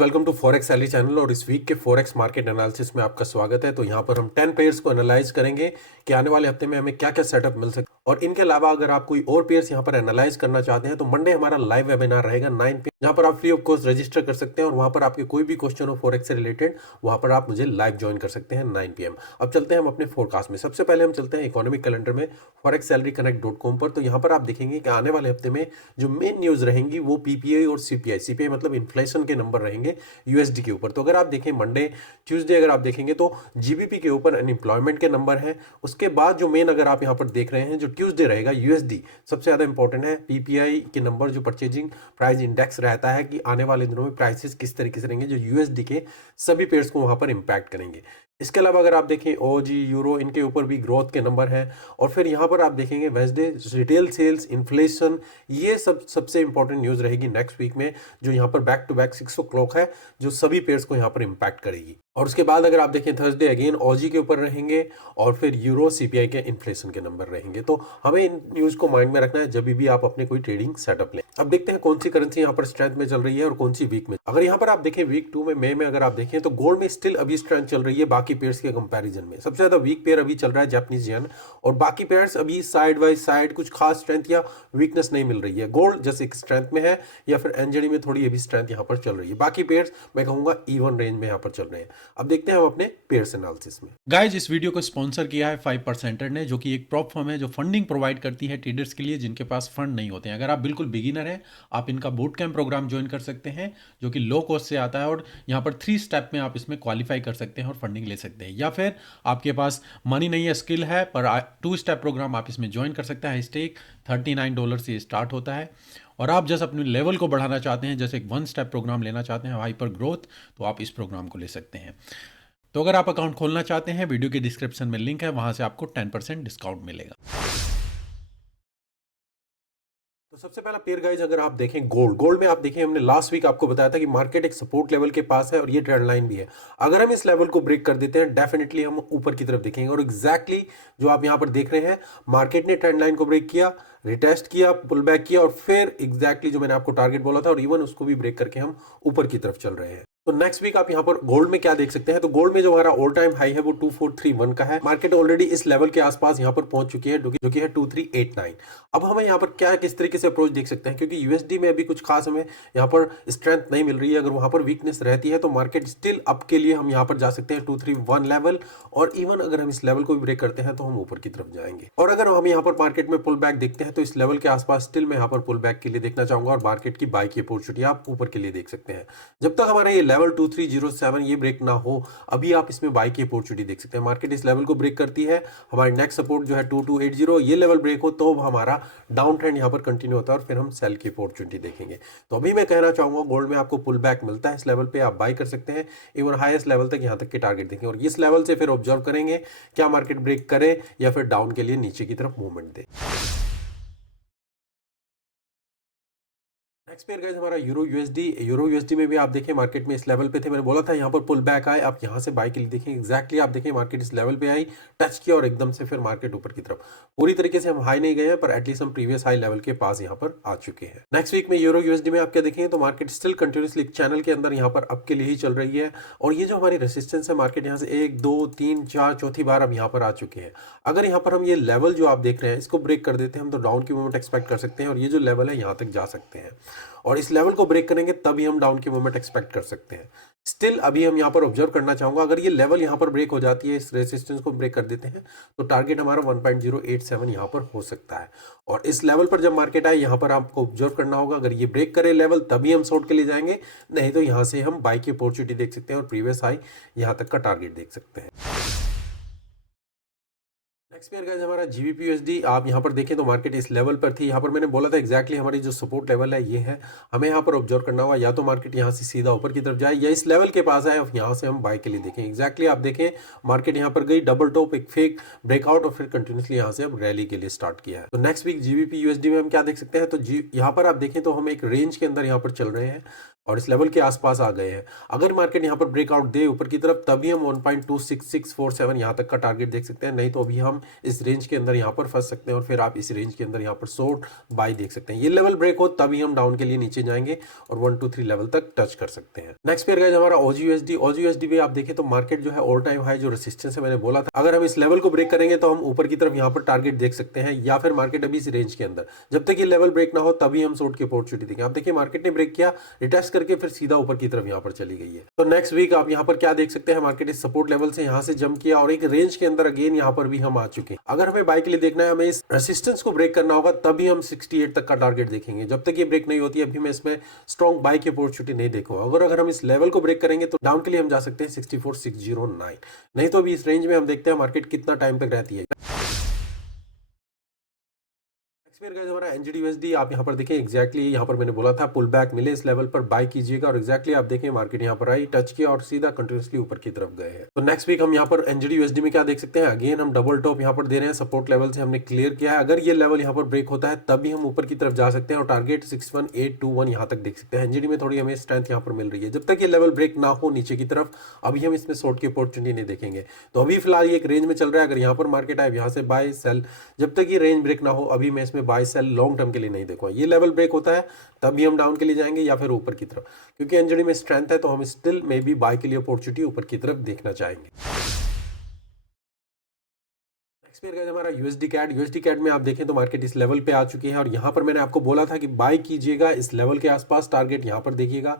Welcome to forex salary channel. और इस week के फॉरेक्स मार्केट एनालिसिस में आपका स्वागत है। तो यहाँ पर हम 10 पेयर्स को एनालाइज करेंगे कि आने वाले हफ्ते में हमें क्या क्या सेटअप मिल सकता है। और इनके अलावा अगर आप कोई और पेयर्स यहाँ पर एनालाइज करना चाहते हैं तो मंडे हमारा लाइव वेबिनार रहेगा 9 PM, जहाँ पर आप फ्री ऑफ कॉस्ट रजिस्टर कर सकते हैं और वहाँ पर आपके कोई भी क्वेश्चन हो फॉरेक्स से रिलेटेड, वहाँ पर आप मुझे लाइव ज्वाइन कर सकते हैं 9 PM। अब चलते हैं हम अपने फोरकास्ट में। सबसे पहले हम चलते हैं इकोनॉमिक कैलेंडर में forex-salary-connect.com पर। तो यहाँ पर आप देखेंगे कि आने वाले हफ्ते में जो मेन न्यूज रहेंगी वो पीपीआई और सीपीआई मतलब इन्फ्लेशन के नंबर रहेंगे यूएसडी के ऊपर। तो अगर आप देखें मंडे ट्यूसडे अगर आप देखेंगे तो जीबीपी के ऊपर अनएम्प्लॉयमेंट के नंबर हैं। उसके बाद जो मेन अगर आप यहाँ पर देख रहे हैं जो ट्यूसडे रहेगा यूएसडी सबसे ज्यादा इंपॉर्टेंट है। पीपीआई के नंबर जो परचेजिंग प्राइस इंडेक्स रहता है कि आने वाले दिनों में प्राइसेस किस तरीके से रहेंगे, जो यूएसडी के सभी पेयर्स को वहां पर इंपैक्ट करेंगे। इसके अलावा अगर आप देखें ओजी यूरो इनके ऊपर भी ग्रोथ के नंबर हैं। और फिर यहाँ पर आप देखेंगे वेडनेसडे रिटेल सेल्स इन्फ्लेशन, ये सबसे इंपॉर्टेंट न्यूज रहेगी नेक्स्ट वीक में, जो यहाँ पर बैक टू बैक 6 o'clock है, जो सभी पेयर्स को यहाँ पर इंपैक्ट करेगी। और उसके बाद अगर आप देखें थर्सडे अगेन ओजी के ऊपर रहेंगे और फिर यूरो सीपीआई के इन्फ्लेशन के नंबर रहेंगे। तो हमें इन न्यूज को माइंड में रखना है जब भी आप अपने कोई ट्रेडिंग सेटअप लें। अब देखते हैं कौन सी करेंसी यहाँ पर स्ट्रेंथ में चल रही है और कौन सी वीक में। अगर यहाँ पर आप देखें वीक 2 में मई में अगर आप देखें तो गोल्ड में स्टिल अभी स्ट्रेंथ चल रही है बाकी पेयर्स के कंपैरिजन में। सबसे ज्यादा वीक पेयर अभी चल रहा है जापानीज येन, और बाकी पेयर्स अभी साइड बाय साइड कुछ खास स्ट्रेंथ या वीकनेस नहीं मिल रही है। गोल्ड जैसे एक स्ट्रेंथ में है या फिर एनजेडी में थोड़ी अभी स्ट्रेंथ यहाँ पर चल रही है। बाकी पेयर्स मैं कहूंगा इवन रेंज में यहाँ पर चल रहे हैं। अब देखते हैं हम अपने पेयर्स एनालिसिस में। गाइज इस वीडियो को स्पॉन्सर किया है 5% ने, जो कि एक प्रॉप फर्म है जो फंडिंग प्रोवाइड करती है ट्रेडर्स के लिए जिनके पास फंड नहीं होते हैं। अगर आप बिल्कुल बिगिनर हैं, आप इनका बूट कैंप प्रोग्राम ज्वाइन कर सकते हैं जो कि लो कॉस्ट से आता है, और यहाँ पर 3 स्टेप में आप इसमें क्वालिफाई कर सकते हैं और फंडिंग ले सकते हैं। या फिर आपके पास मनी नहीं है, स्किल है, पर 2 स्टेप प्रोग्राम आप इसमें ज्वाइन कर सकते हैं। स्टेक $39 से स्टार्ट होता है। और आप जैसे अपने लेवल को बढ़ाना चाहते हैं, जैसे एक 1 स्टेप प्रोग्राम लेना चाहते हैं हाइपर ग्रोथ, तो आप इस प्रोग्राम को ले सकते हैं। तो अगर आप अकाउंट खोलना चाहते हैं, वीडियो के डिस्क्रिप्शन में लिंक है, वहां से आपको 10% डिस्काउंट मिलेगा। तो सबसे पहला पेयर गाइज अगर आप देखें गोल्ड में आप देखें हमने लास्ट वीक आपको बताया था कि मार्केट एक सपोर्ट लेवल के पास है और ये ट्रेंड लाइन भी है। अगर हम इस लेवल को ब्रेक कर देते हैं डेफिनेटली हम ऊपर की तरफ देखेंगे। और एग्जैक्टली जो आप यहां पर देख रहे हैं, मार्केट ने ट्रेंड लाइन को ब्रेक किया, रिटेस्ट किया, पुल बैक किया और फिर एग्जैक्टली जो मैंने आपको टारगेट बोला था और इवन उसको भी ब्रेक करके हम ऊपर की तरफ चल रहे हैं। तो नेक्स्ट वीक आप यहाँ पर गोल्ड में क्या देख सकते हैं, तो गोल्ड में जो हमारा ऑल टाइम हाई है वो 2431 का है। मार्केट ऑलरेडी इस लेवल के आसपास यहाँ पर पहुंच चुकी है जो कि है 2389। अब हमें यहाँ पर क्या किस तरीके से अप्रोच देख सकते हैं, क्योंकि यूएसडी में अभी कुछ खास हमें यहाँ पर स्ट्रेंथ नहीं मिल रही है। अगर वहां पर वीकनेस रहती है तो मार्केट स्टिल अप के लिए हम यहाँ पर जा सकते हैं 231 लेवल, और इवन अगर हम इस लेवल को भी ब्रेक करते हैं तो हम ऊपर की तरफ जाएंगे। और अगर हम यहाँ पर मार्केट में पुल बैक देखते हैं तो इस लेवल के आसपास स्टिल मैं यहाँ पर पुल बैक के लिए देखना चाहूंगा और मार्केट की बाई की अपॉर्चुनिटी आप ऊपर के लिए देख सकते हैं। जब तक हमारा ये लेवल 2307 ये ब्रेक ना हो, अभी आप इसमें बाई की अपॉर्चुनिटी देख सकते हैं। मार्केट इस लेवल को ब्रेक करती है, हमारी नेक्स्ट सपोर्ट जो है 2280 ये लेवल ब्रेक हो तो हमारा डाउन ट्रेंड यहाँ पर कंटिन्यू होता है और फिर हम सेल की अपॉर्चुनिटी देखेंगे। तो अभी मैं कहना चाहूंगा गोल्ड में आपको पुल बैक मिलता है, इस लेवल पे आप बाई कर सकते हैं, इवन हाईएस्ट लेवल तक यहाँ तक के टारगेट देखेंगे और इस लेवल से फिर ऑब्जर्व करेंगे क्या मार्केट ब्रेक करे या फिर डाउन के लिए नीचे की तरफ मूवमेंट दे। नेक्स्ट पेयर गाइस हमारा यूरो यूएसडी में भी आप देखें मार्केट में इस लेवल पे थे, मैंने बोला था यहाँ पर पुल बैक आए, आप यहाँ से बाई के लिए देखें। एग्जैक्टली आप देखें मार्केट इस लेवल पे आई, टच किया और एकदम से फिर मार्केट ऊपर की तरफ। पूरी तरीके से हम हाई नहीं गए हैं पर एटलीस्ट हम प्रीवियस हाई लेवल के पास यहाँ पर आ चुके हैं। नेक्स्ट वीक में यूरो यूएसडी में आप क्या देखेंगे तो मार्केट स्टिल कंटिन्यूसली चैनल के अंदर यहाँ पर अप के लिए ही चल रही है। और ये जो हमारी रेसिस्टेंस है मार्केट यहाँ से 1 2 3 4 चौथी बार अब यहाँ पर आ चुके हैं। अगर यहाँ पर हम ये लेवल जो आप देख रहे हैं इसको ब्रेक कर देते हैं हम तो डाउन की मूवमेंट एक्सपेक्ट कर सकते हैं और ये जो लेवल है यहाँ तक जा सकते हैं और इस लेवल को ब्रेक करेंगे तभी हम डाउन की मूवमेंट एक्सपेक्ट कर सकते हैं। स्टिल अभी हम यहाँ पर ऑब्जर्व करना चाहूंगा, अगर ये लेवल यहाँ पर ब्रेक हो जाती है, इस रेजिस्टेंस को ब्रेक कर देते हैं तो टारगेट हमारा 1.087 यहाँ पर हो सकता है। और इस लेवल पर जब मार्केट आए यहाँ पर आपको ऑब्जर्व करना होगा, अगर ये ब्रेक करे लेवल तभी हम शॉर्ट के लिए जाएंगे, नहीं तो यहाँ से हम बाई की अपॉर्चुनिटी देख सकते हैं और प्रीवियस हाई यहाँ तक का टारगेट देख सकते हैं। नेक्स्ट पेयर गाइस हमारा जीबीपी यूएसडी, आप यहाँ पर देखें तो मार्केट इस लेवल पर थी। यहाँ पर मैंने बोला था एग्जैक्टली हमारी जो सपोर्ट लेवल है ये है, हमें यहाँ पर ऑब्जर्व करना होगा, या तो मार्केट यहाँ से सीधा ऊपर की तरफ जाए या इस लेवल के पास आए और यहाँ से हम बाय के लिए देखें। एग्जैक्टली आप देखें मार्केट यहाँ पर गई, डबल टॉप, एक फेक ब्रेकआउट और फिर कंटिन्यूसली यहाँ से हम रैली के लिए स्टार्ट किया है। तो नेक्स्ट वीक जीबीपी यूएसडी में हम क्या देख सकते हैं, तो यहाँ पर आप देखें तो हम एक रेंज के अंदर यहाँ पर चल रहे हैं और इस लेवल के आसपास आ गए हैं। अगर मार्केट यहाँ पर ब्रेकआउट दे ऊपर की तरफ तभी हम 1.26647 यहाँ तक का टारगेट देख सकते हैं, नहीं तो अभी हम इस रेंज के अंदर यहाँ पर फंस सकते हैं और फिर आप इस रेंज के अंदर यहाँ पर शॉर्ट बाई देख सकते हैं। ये लेवल ब्रेक हो तभी हम डाउन के लिए नीचे जाएंगे और 123 लेवल तक टच कर सकते हैं। नेक्स्ट पेयर गाइस हमारा OGUSD भी आप देखें तो मार्केट जो है ऑल टाइम हाई जो रेसिस्टेंस है मैंने बोला था, अगर हम इस लेवल को ब्रेक करेंगे तो हम ऊपर की तरफ यहाँ पर टारगेट देख सकते हैं या फिर मार्केट अभी इस रेंज के अंदर जब तक ये लेवल ब्रेक ना हो तभी हम शॉर्ट की अपॉर्चुनिटी देखेंगे। आप देखिए मार्केट ने ब्रेक किया, रिटेस्ट करके फिर सीधा ऊपर की तरफ यहाँ पर चली गई है। तो नेक्स्ट वीक आप यहाँ पर क्या देख सकते हैं, मार्केट इस सपोर्ट लेवल से यहाँ से जंप किया और एक रेंज के अंदर अगेन यहाँ पर भी हम आ चुके हैं। अगर हमें बाय के लिए देखना है, हमें इस रेसिस्टेंस को ब्रेक करना होगा तभी हम 68 तक का टारगेट देखेंगे। जब तक ये ब्रेक नहीं होती अभी मैं इसमें स्ट्रॉन्ग बाय की अपॉर्चुनिटी नहीं देखूंगा। अगर हम इस लेवल को ब्रेक करेंगे तो डाउन के लिए हम जा सकते हैं 64609, नहीं तो अभी इस रेंज में हम देखते हैं मार्केट कितना टाइम तक रहती है। हमारा NZD आप यहाँ पर देखें एग्जैक्टली यहाँ पर मैंने बोला था पुल बैक मिले इस लेवल पर बाय कीजिएगा और एग्जैक्टली आप देखें मार्केट यहाँ पर आई, टच किया और सीधा कंटिन्यूसली ऊपर की तरफ गए हैं। तो नेक्स्ट वीक हम यहाँ पर NZD में क्या देख सकते हैं, अगेन हम डबल टॉप यहाँ पर दे रहे हैं, सपोर्ट लेवल से हमने क्लियर किया है। अगर ये लेवल यहाँ पर ब्रेक होता है तभी हम ऊपर की तरफ जा सकते हैं और टारगेट 61821 यहाँ तक देख सकते हैं। NZD में थोड़ी हमें स्ट्रेंथ यहाँ पर मिल रही है। जब तक ये लेवल ब्रेक ना हो नीचे की तरफ अभी हम इसमें शॉर्ट की अपॉर्चुनिटी नहीं देखेंगे। तो अभी फिलहाल ये एक रेंज में चल रहा है, अगर यहाँ पर मार्केट आए यहाँ से बाय सेल, जब तक ये रेंज ब्रेक ना हो अभी मैं इसमें बाय सेल लॉन्ग टर्म के लिए नहीं देखूंगा। ये लेवल ब्रेक होता है तभी हम डाउन के लिए जाएंगे या फिर ऊपर की तरफ, क्योंकि NZD में स्ट्रेंथ है तो हम स्टिल मे बी बाय के लिए अपॉर्चुनिटी ऊपर की तरफ देखना चाहेंगे। नेक्स्ट पेयर हमारा USD CAD में आप देखें तो मार्केट इस लेवल पे आ चुकी है और यहाँ पर मैंने आपको बोला था कि बाय कीजिएगा इस लेवल के आसपास, टारगेट यहाँ पर देखिएगा।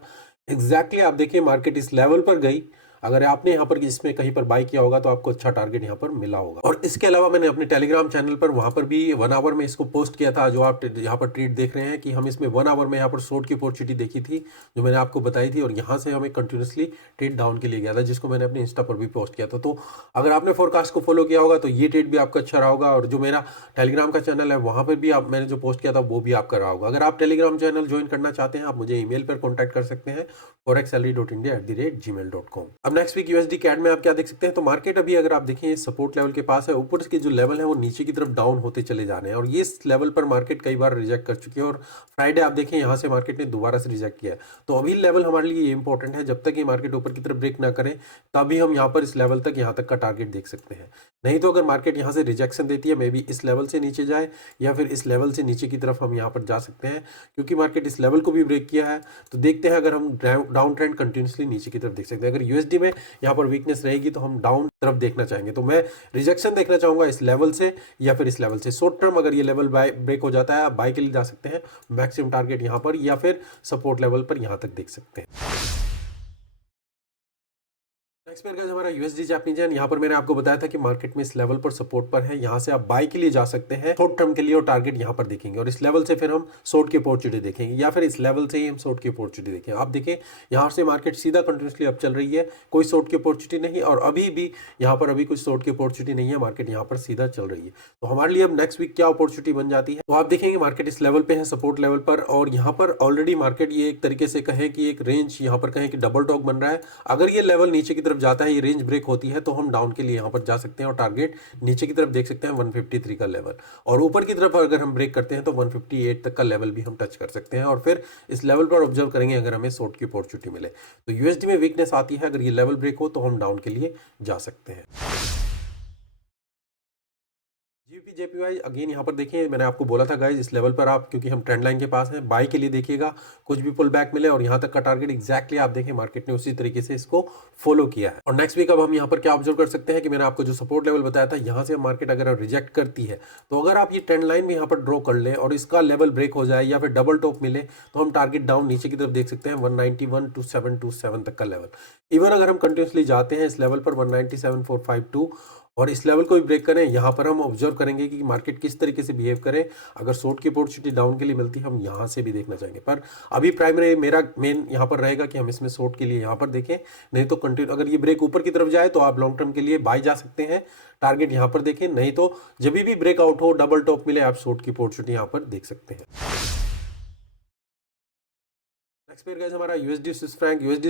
एग्जैक्टली आप देखिए मार्केट इस लेवल पर गई, अगर आपने यहाँ पर इसमें कहीं पर बाय किया होगा तो आपको अच्छा टारगेट यहाँ पर मिला होगा। और इसके अलावा मैंने अपने टेलीग्राम चैनल पर वहां पर भी 1 आवर में इसको पोस्ट किया था, जो आप यहाँ पर ट्रेड देख रहे हैं कि हम इसमें 1 आवर में यहाँ पर शॉर्ट की अपॉर्चुनिटी देखी थी जो मैंने आपको बताई थी और यहाँ से हमें कंटिन्यूसली ट्रेड डाउन के लिए गया था, जिसको मैंने अपने इंस्टा पर भी पोस्ट किया था। तो अगर आपने फोरकास्ट को फॉलो किया होगा तो ये ट्रेड भी आपका अच्छा रहा होगा और जो मेरा टेलीग्राम का चैनल है वहाँ पर भी मैंने जो पोस्ट किया था वो भी आपका रहा होगा। अगर आप टेलीग्राम चैनल ज्वाइन करना चाहते हैं आप मुझे ईमेल पर कॉन्टैक्ट कर सकते हैं forexsalary.india@gmail.com। अब नेक्स्ट वीक USD CAD में आप क्या देख सकते हैं, तो मार्केट अभी अगर आप देखें सपोर्ट लेवल के पास है, ऊपर के जो लेवल है वो नीचे की तरफ डाउन होते चले जा रहे हैं और ये इस लेवल पर मार्केट कई बार रिजेक्ट कर चुकी है और फ्राइडे आप देखें यहाँ से मार्केट ने दोबारा से रिजेक्ट किया है। तो अभी लेवल हमारे लिए ये इंपॉर्टेंट है, जब तक ये मार्केट ऊपर की तरफ ब्रेक ना करे तभी हम यहाँ पर इस लेवल तक यहाँ तक का टारगेट देख सकते हैं। नहीं तो अगर मार्केट यहाँ से रिजेक्शन देती है मे बी इस लेवल से नीचे जाए या फिर इस लेवल से नीचे की तरफ हम यहाँ पर जा सकते हैं, क्योंकि मार्केट इस लेवल को भी ब्रेक किया है। तो देखते हैं अगर हम डाउन ट्रेंड कंटिन्यूसली नीचे की तरफ देख सकते हैं। अगर USD में यहाँ पर वीकनेस रहेगी तो हम डाउन तरफ देखना चाहेंगे, तो मैं रिजेक्शन देखना चाहूंगा इस लेवल से या फिर इस लेवल से। शॉर्ट टर्म अगर ये लेवल ब्रेक हो जाता है आप बाय के लिए जा सकते हैं, मैक्सिमम टारगेट यहाँ पर या फिर सपोर्ट लेवल पर यहाँ तक देख सकते हैं। नेक्स्ट पेयर गाइस हमारा USD जापानीज येन, यहाँ पर मैंने आपको बताया था कि मार्केट में इस लेवल पर सपोर्ट पर है, यहाँ से आप बाय के लिए जा सकते हैं शॉर्ट टर्म के लिए और टारगेट यहाँ पर देखेंगे और इस लेवल से फिर हम शॉर्ट की अपॉर्चुनिटी देखेंगे या फिर इस लेवल से ही हम शॉर्ट की अपॉर्चुनिटी देखेंगे। आप देखें यहाँ से मार्केट सीधा कंटिन्यूसली अप चल रही है, कोई शॉर्ट की अपॉर्चुनिटी नहीं और अभी भी यहाँ पर अभी कुछ शॉर्ट की अपॉर्चुनिटी नहीं है, मार्केट यहाँ पर सीधा चल रही है। तो हमारे लिए अब नेक्स्ट वीक क्या अपॉर्चुनिटी बन जाती है, तो आप देखेंगे मार्केट इस लेवल पे है सपोर्ट लेवल पर और यहाँ पर ऑलरेडी मार्केट ये एक तरीके से कहें कि एक रेंज यहाँ पर कहें कि डबल टॉप बन रहा है। अगर ये लेवल नीचे की तरफ जाता है, ये रेंज ब्रेक होती है तो हम डाउन के लिए यहाँ पर जा सकते हैं और टारगेट नीचे की तरफ देख सकते हैं 153 का लेवल और ऊपर की तरफ अगर हम ब्रेक करते हैं तो 158 तक का लेवल भी हम टच कर सकते हैं और फिर इस लेवल पर ऑब्जर्व करेंगे अगर हमें शॉर्ट की अपॉर्चुनिटी मिले। तो USD में वीकनेस आती है, अगर ये लेवल ब्रेक हो तो हम डाउन के लिए जा सकते हैं। JPY अगेन यहाँ पर देखिए मैंने आपको बोला था गाइज इस लेवल पर आप, क्योंकि हम ट्रेंड लाइन के पास हैं, बाय के लिए देखिएगा, कुछ भी पुल बैक मिले और यहाँ तक का टारगेट एग्जैक्टली आप देखें मार्केट ने उसी तरीके से इसको फॉलो किया है। और नेक्स्ट वीक अब हम यहाँ पर क्या ऑब्जर्व कर सकते हैं कि मैंने आपको जो सपोर्ट लेवल बताया था यहाँ से मार्केट अगर रिजेक्ट करती है तो अगर आप ये ट्रेंड लाइन में यहाँ पर ड्रॉ कर लें और इसका लेवल ब्रेक हो जाए या फिर डबल टॉप मिले तो हम टारगेट डाउन नीचे की तरफ देख सकते हैं 1912727 तक का लेवल। इवन अगर हम कंटिन्यूसली जाते हैं इस लेवल पर 197,452 और इस लेवल को भी ब्रेक करें, यहाँ पर हम ऑब्जर्व करेंगे कि मार्केट किस तरीके से बिहेव करे। अगर शॉर्ट की अपॉर्चुनिटी डाउन के लिए मिलती है हम यहाँ से भी देखना चाहेंगे, पर अभी प्राइमरी मेरा मेन यहाँ पर रहेगा कि हम इसमें शॉर्ट के लिए यहाँ पर देखें। नहीं तो कंटिन्यू अगर ये ब्रेक ऊपर की तरफ जाए तो आप लॉन्ग टर्म के लिए बाय जा सकते हैं, टारगेट यहाँ पर देखें। नहीं तो जब भी ब्रेकआउट हो डबल टॉप मिले आप शॉर्ट की अपॉर्चुनिटी यहाँ पर देख सकते हैं। नेक्स्ट पेयर गाइस हमारा यूएसडी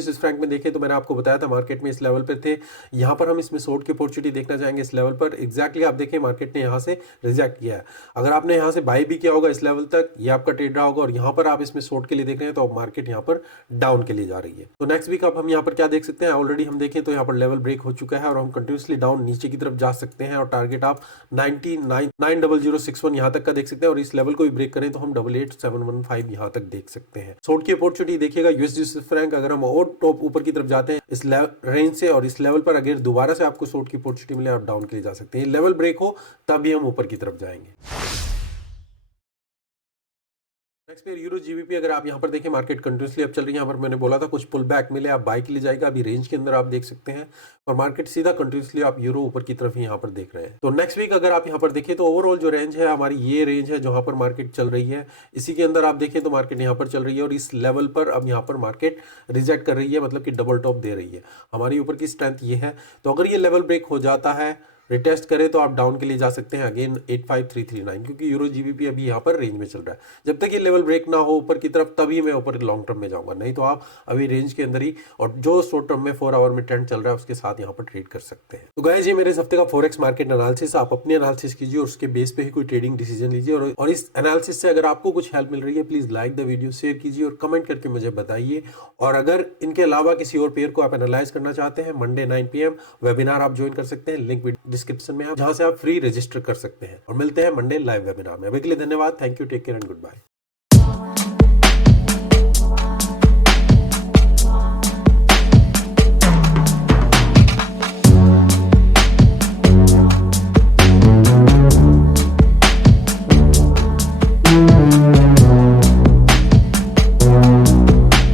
स्विस फ्रैंक में देखें तो मैंने आपको बताया था मार्केट में इस लेवल पर थे। यहाँ पर हम इसमें शॉर्ट की अपॉर्चुनिटी देखना चाहेंगे इस लेवल पर। एग्जैक्टली आप देखें मार्केट ने यहाँ से रिजेक्ट किया है। अगर आपने यहाँ से बाई भी किया होगा इस लेवल तक, ये आपका ट्रेड रहा होगा और यहाँ पर आप इसमें शॉर्ट के लिए देख रहे हैं तो मार्केट यहाँ पर डाउन के लिए जा रही है। तो नेक्स्ट वीक अब हम यहाँ पर क्या देख सकते हैं, ऑलरेडी हम देखें तो यहाँ पर लेवल ब्रेक हो चुका है और हम कंटिन्यूसली डाउन नीचे की तरफ जा सकते हैं और टारगेट आप 99061 यहाँ तक का देख सकते हैं और इस लेवल को भी ब्रेक करें तो हम 88715 यहाँ तक देख सकते हैं। शॉर्ट की अपॉर्चुनिटी देखिएगा यूएसडी स्विस फ्रैंक, अगर हम और टॉप ऊपर की तरफ जाते हैं इस रेंज से और इस लेवल पर अगर दोबारा से आपको शॉर्ट की अपॉर्चुनिटी मिले आप डाउन के लिए जा सकते हैं। लेवल ब्रेक हो तभी हम ऊपर की तरफ जाएंगे। नेक्स्ट पेयर यूरो जीबीपी, अगर आप यहाँ पर देखें मार्केट कंटिन्यूसली अब चल रही है। यहाँ पर मैंने बोला था कुछ पुल बैक मिले आप बाई के लिए जाएगा, अभी रेंज के अंदर आप देख सकते हैं और मार्केट सीधा कंटिन्यूसली आप यूरो ऊपर की तरफ ही यहाँ पर देख रहे हैं। तो नेक्स्ट वीक अगर आप यहाँ पर देखें तो ओवरऑल जो रेंज है हमारी ये रेंज है जहाँ पर मार्केट चल रही है, इसी के अंदर आप देखें तो मार्केट यहाँ पर चल रही है और इस लेवल पर अब यहाँ पर मार्केट रिजेक्ट कर रही है, मतलब कि डबल टॉप दे रही है। हमारी ऊपर की स्ट्रेंथ ये है, तो अगर ये लेवल ब्रेक हो जाता है रिटेस्ट करें तो आप डाउन के लिए जा सकते हैं अगेन 85339, क्योंकि यूरो जीबीपी अभी यहाँ पर रेंज में चल रहा है। जब तक ये लेवल ब्रेक ना हो ऊपर की तरफ तभी मैं ऊपर लॉन्ग टर्म में जाऊंगा, नहीं तो आप अभी रेंज के अंदर ही और जो शॉर्ट टर्म में 4 आवर में ट्रेंड चल रहा है उसके साथ यहाँ पर ट्रेड कर सकते हैं। तो गाइस ये मेरे इस हफ्ते का फॉरेक्स मार्केट एनालिसिस, आप अपनी एनालिसिस कीजिए और उसके बेस पे ही कोई ट्रेडिंग डिसीजन लीजिए। और इस एनालिसिस से अगर आपको कुछ हेल्प मिल रही है please like the video, share कीजिए और कमेंट करके मुझे बताइए। और अगर इनके अलावा किसी और पेयर को आप एनालाइज करना चाहते हैं, मंडे 9 PM वेबिनार आप ज्वाइन कर सकते हैं, लिंक डिस्क्रिप्शन में है जहां से आप फ्री रजिस्टर कर सकते हैं। और मिलते हैं मंडे लाइव वेबिनार में। अभी के लिए धन्यवाद, thank you, take care and good bye.